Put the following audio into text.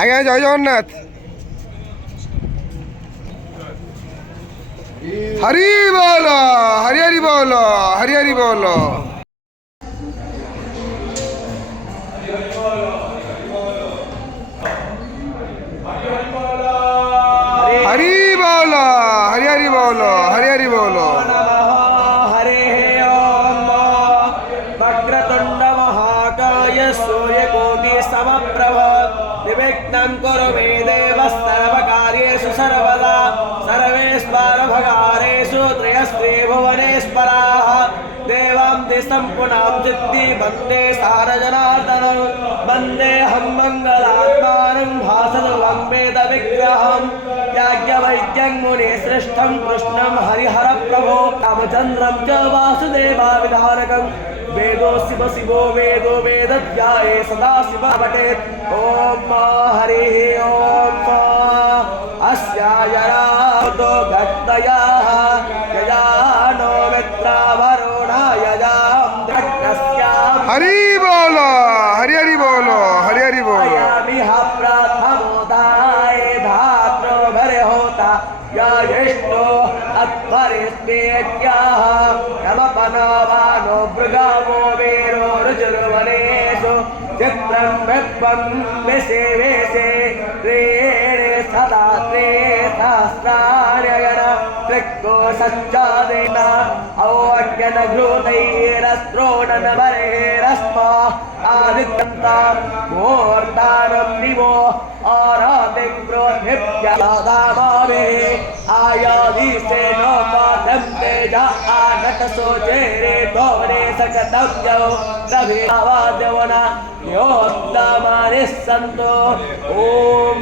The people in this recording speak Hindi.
আগে জয় জগন্নাথ। হরি বল, হরি হরি বল, হরি হরি বল। হরি বল, হরি হরি বল, হরি হরি বল। हरे ओम वक्रतुंड महाकाय सूर्यकोटि समप्रभ निर्विघ्नं कुरु मे देव सर्वकार्येषु सर्वदा सर्वेश्वरभगारेषु त्रयस्त्री भुवनेश्वराः देवां दिशं पुनां चित्ति वन्दे सारजनार्दनं वन्देऽहं मङ्गलात्मानं भासदं वेदविग्रहं याज्ञवैद्यं मुनिश्रेष्ठं कृष्णं हरिहरप्रभो रामचन्द्रं च वासुदेवाविधारकं वेदो शिव शिवो वेदो वेदध्याये सदा शिव पठेत् ॐ हरिः ॐ अस्यायरातो गत्तयाः यजानो मित्रावरुणाय हरि बोल, हरि हरि बोल, हरि हरि बोल। प्रथमोदाय धात्रो भरे होता या ज्येष्ठो अत्परिस्मेत्याः यमपनवानो मृगावो वीरो रुजुर्वनेषु चित्रं विप्पं विसेवेशे त्रीणि सदा त्रे सहस्राण्ययन त्रिक्को सच्चादेन औज्ञनघृतैरस्त्रोणनवरेरस्मा आदित्यन्तां मुहूर्तानं दिवो आरातिं प्रोद्भिप्यदामावे आयाधीशेनो पाठं तेजा आनटसोचेरे तोरे सकतव्यो रभिवाद्यवना योत्तमानिः सन्तो ॐ